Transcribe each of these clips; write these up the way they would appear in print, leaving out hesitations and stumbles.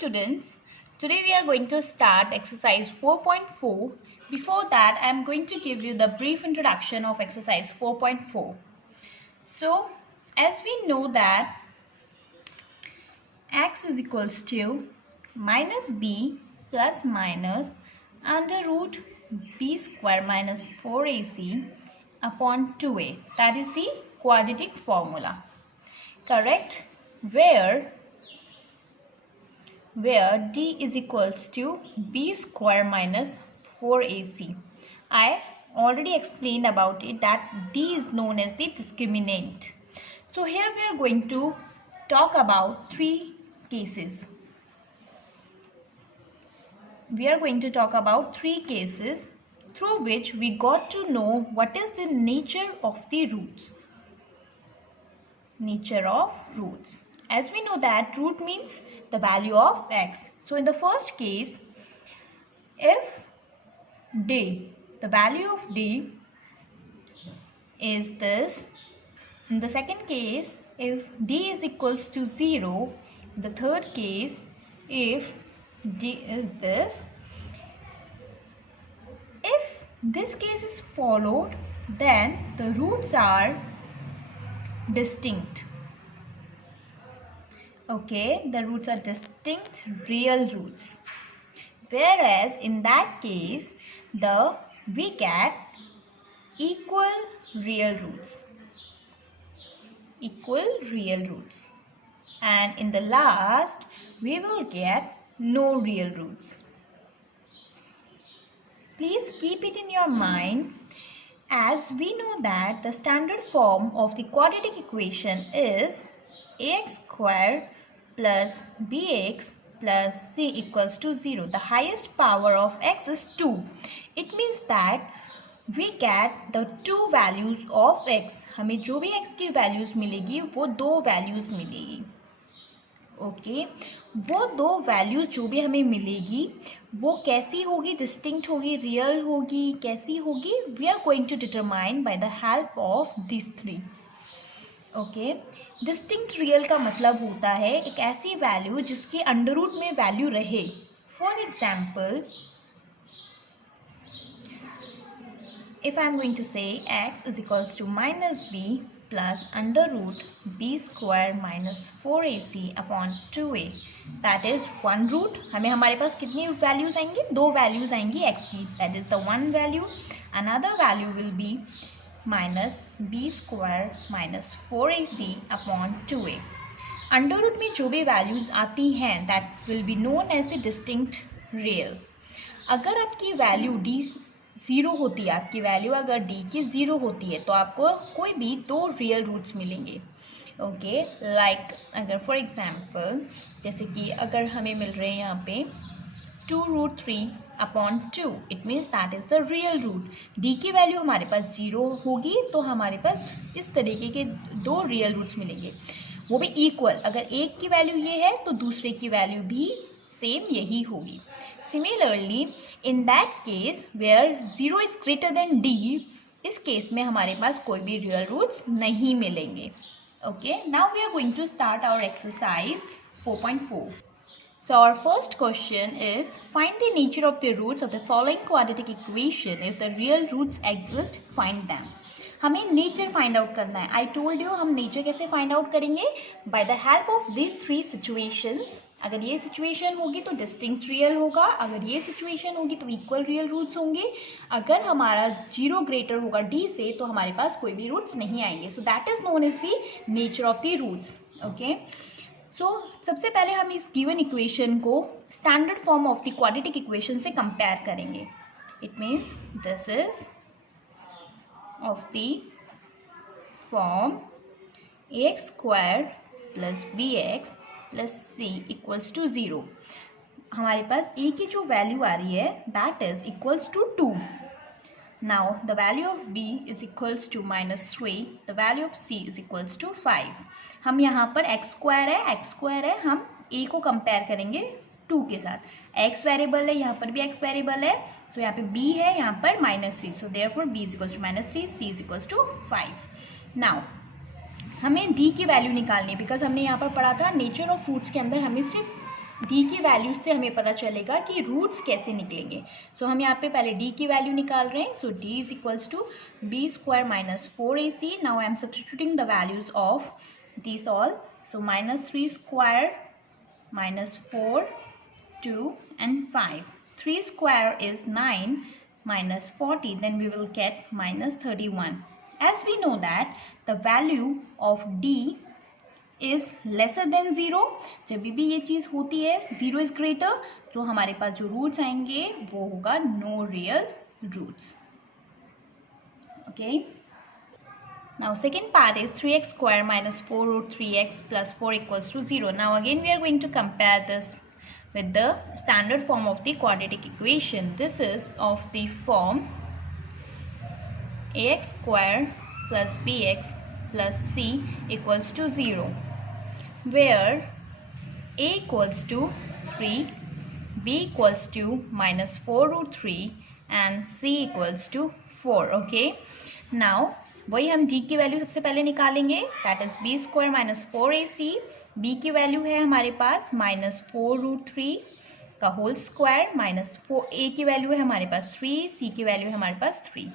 students, today we are going to start exercise 4.4. Before that, I am going to give you the brief introduction of exercise 4.4. So, as we know that x is equals to minus b plus minus under root b square minus 4ac upon 2a. That is the quadratic formula. Correct? Where d is equals to b square minus 4ac. I already explained about it that d is known as the discriminant. So here we are going to talk about three cases. We are going to talk about three cases through which we got to know what is the nature of the roots. Nature of roots. As we know that root means the value of x. So in the first case, if d, the value of d is this. In the second case, if d is equals to 0. In the third case, if d is this. If this case is followed, then the roots are distinct. Okay, the roots are distinct real roots. Whereas in that case, we get equal real roots. Equal real roots. And in the last, we will get no real roots. Please keep it in your mind, as we know that the standard form of the quadratic equation is ax square plus bx plus c equals to 0. The highest power of x is 2. It means that we get the two values of x. हमें जो भी x की values मिलेगी वो दो values मिलेगी. ओके, वो दो values जो भी हमें मिलेगी वो कैसी होगी? डिस्टिंक्ट होगी, रियल होगी, कैसी होगी? We are going to determine by the help of this three. Okay, distinct real का मतलब होता है एक ऐसी वैल्यू जिसके अंडर रूट में वैल्यू रहे. For example, if I am going to say x is equals to minus b plus under root b square minus 4ac upon 2a, that is one root. हमें हमारे पास कितनी वैल्यूज आएंगी? दो वैल्यूज आएंगी x की. that is the one value. Another value will be minus b square minus 4ac upon 2a. Under root में जो भी वैल्यूज आती हैं that will be known as the distinct real. अगर आपकी वैल्यू d 0 होती है, आपकी वैल्यू अगर d की 0 होती है तो आपको कोई भी दो रियल रूट्स मिलेंगे. ओके, लाइक अगर फॉर एग्जांपल जैसे कि अगर हमें मिल रहे हैं यहाँ पे 2√3 upon 2, it means that is the real root. d की वैल्यू हमारे पास 0 होगी तो हमारे पास इस तरीके के दो रियल रूट्स मिलेंगे, वो भी इक्वल. अगर एक की वैल्यू ये है तो दूसरे की वैल्यू भी सेम यही होगी. Similarly, in that case where 0 is greater than d, इस केस में हमारे पास कोई भी रियल रूट्स नहीं मिलेंगे. Okay, now we are going to start our exercise 4.4. So our first question is find the nature of the roots of the following quadratic equation. If the real roots exist, find them. हमें nature find out करना है. I told you हम नेचर कैसे find out करेंगे? Bye the help of this three situations. अगर ये सिचुएशन होगी तो डिस्टिंक्ट रियल होगा, अगर ये सिचुएशन होगी तो इक्वल रियल रूट्स होंगे, अगर हमारा 0 ग्रेटर होगा d से तो हमारे पास कोई भी रूट्स नहीं आएंगे. So that is known as the nature of the roots. Okay, so सबसे पहले हम इस गिवन इक्वेशन को standard form of the quadratic equation से कंपेयर करेंगे. It means this is of the form ax square plus bx plus c equals to 0. हमारे पास a की जो वैल्यू आ रही है that is equals to 2. Now the value of b is equals to minus 3. The value of c is equals to 5. हम यहाँ पर x square है, हम a को कंपेयर करेंगे 2 के साथ. x वेरिएबल है, यहाँ पर भी x वेरिएबल है, सो यहाँ पे b है, यहाँ पर -3. So therefore b is equals to -3, c is equals to 5. Now हमें d की वैल्यू निकालनी है बिकॉज हमने यहाँ पर पढ़ा था नेचर ऑफ रूट्स के अंदर हमें सिर्फ डी की वैल्यू से हमें पता चलेगा कि रूट्स कैसे निकलेंगे. सो हम यहाँ पे पहले डी की वैल्यू निकाल रहे हैं. So D is equals to B square minus 4ac. Now I am substituting the values of this all. So minus 3 square minus 4, 2 and 5. 3 square is 9 minus 40, then we will get minus 31. As we know that the value of D is lesser than 0, जब भी ये चीज़ होती है 0 is greater, तो हमारे पास जो रूट्स आएंगे वो होगा no real roots. Okay. Now second part is 3x square minus 4 root 3x plus 4 equals to 0. Now again we are going to compare this with the standard form of the quadratic equation. This is of the form ax square plus bx plus c equals to 0, where a equals to 3, b equals to minus 4 root 3 and c equals to 4. Okay. Now वही हम d की वैल्यू सबसे पहले निकालेंगे. That is B square minus 4ac. b की value है हमारे पास माइनस 4 रूट 3 का होल स्क्वायर माइनस 4. a की वैल्यू है हमारे पास 3, c की वैल्यू है हमारे पास 3.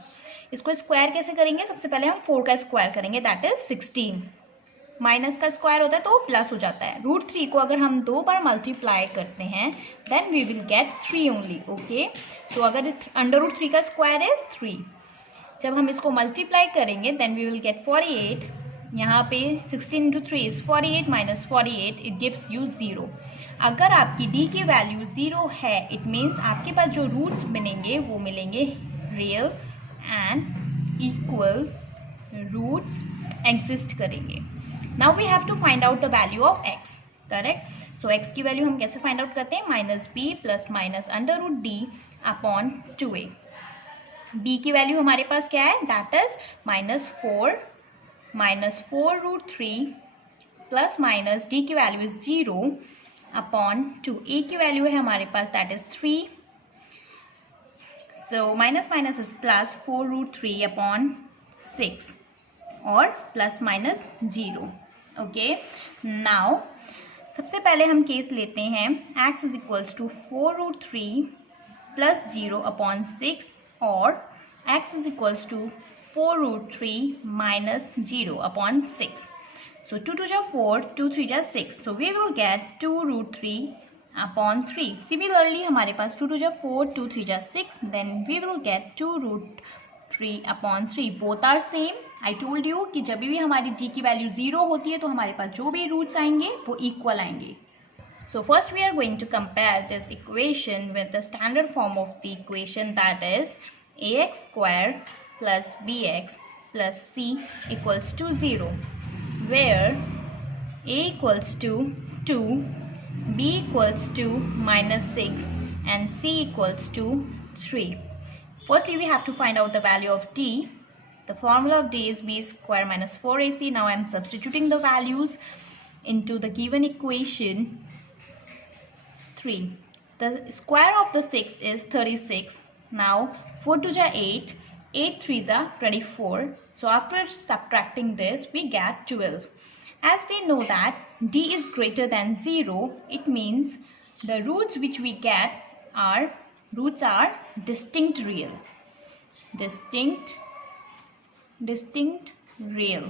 इसको स्क्वायर कैसे करेंगे? सबसे पहले हम 4 का स्क्वायर करेंगे, दैट इज 16. माइनस का स्क्वायर होता है तो प्लस हो जाता है. रूट 3 को अगर हम 2 बार मल्टीप्लाई करते हैं then we will get 3 only. Okay. So अगर अंडर रूट 3 का स्क्वायर इज 3, जब हम इसको मल्टीप्लाई करेंगे देन वी विल गेट 48. यहाँ पे 16 इंटू 3 इज 48 माइनस 48, इट गिव्स यू 0. अगर आपकी d की वैल्यू 0 है इट मीन्स आपके पास जो रूट्स बनेंगे वो मिलेंगे real and equal roots exist करेंगे. Now we have to find out the value of x. Correct. So x की वैल्यू हम कैसे फाइंड आउट करते हैं? Minus B plus minus under root D upon 2a. b की value हमारे पास क्या है? That is minus 4 root 3 plus minus d की वैल्यू इज 0 अपॉन 2. a की वैल्यू है हमारे पास that is 3. So minus minus is plus 4 root 3 upon 6 और प्लस माइनस 0. ओके. नाउ सबसे पहले हम केस लेते हैं x is equals to 4 root 3 plus 0 upon 6 और x is equals to 4 root 3 minus 0 upon 6. So 2 2 is 4, 2 3 is 6. So we will get 2 root 3 upon 3. Similarly हमारे पास 2 2 is 4, 2 3 is 6. Then we will get 2 root 3 upon 3. Both are same. I told you कि जब भी हमारी d की वैल्यू 0 होती है तो हमारे पास जो भी रूट्स आएंगे वो इक्वल आएंगे. So first we are going to compare this equation with the standard form of the equation, that is ax square plus bx plus c equals to 0, where a equals to 2, b equals to minus 6 and c equals to 3. Firstly we have to find out the value of d. The formula of d is b square minus 4ac. Now I am substituting the values into the given equation. 3. The square of the 6 is 36. Now 4 2 is 8, 8 3 is 24. So after subtracting this we get 12. As we know that d is greater than 0, it means the roots which we get are distinct real. Distinct real.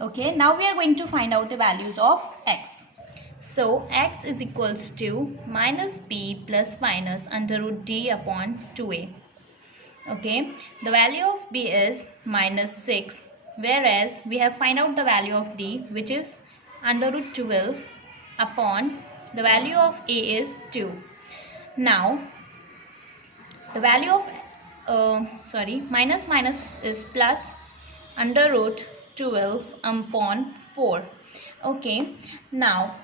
Okay, now we are going to find out the values of x. So x is equals to minus b plus minus under root d upon 2a. Okay, the value of b is minus 6, whereas we have find out the value of d, which is under root 12 upon the value of a is 2. Now the value of minus minus is plus under root 12 upon 4. Okay, now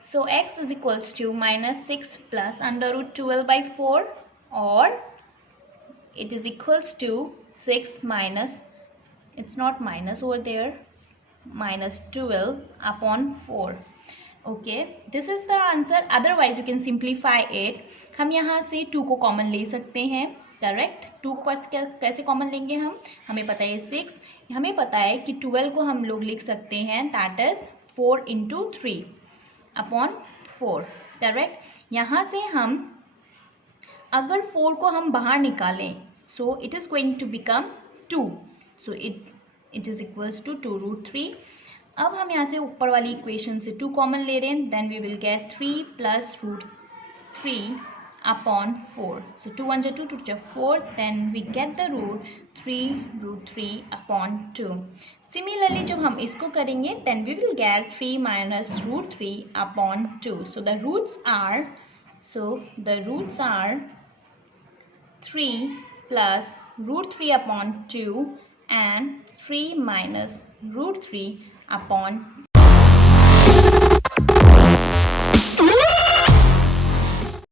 so x is equals to minus 6 plus under root 12 by 4, or it is equals to 6 minus, it's not minus over there, minus 12 upon 4. Okay, this is the answer. Otherwise you can simplify it. हम यहाँ से 2 को कॉमन ले सकते हैं. करेक्ट. 2 को कैसे कॉमन लेंगे हम? हमें पता है 6, हमें पता है कि 12 को हम लोग लिख सकते हैं that is 4 into 3 upon 4. Correct. यहाँ से हम अगर 4 को हम बाहर निकालें, so it is going to become 2, so it is equals to 2√3। अब हम यहाँ से ऊपर वाली इक्वेशन से 2 कॉमन ले रहे हैं, देन वी विल गेट 3 + √3 upon 4. So 2 1 2, 2 2 4, then we get the root 3√3 upon 2. Similarly जब हम इसको करेंगे, then we will get 3 minus √3 upon 2. So the roots are 3 plus √3 upon 2 and 3 minus √3 upon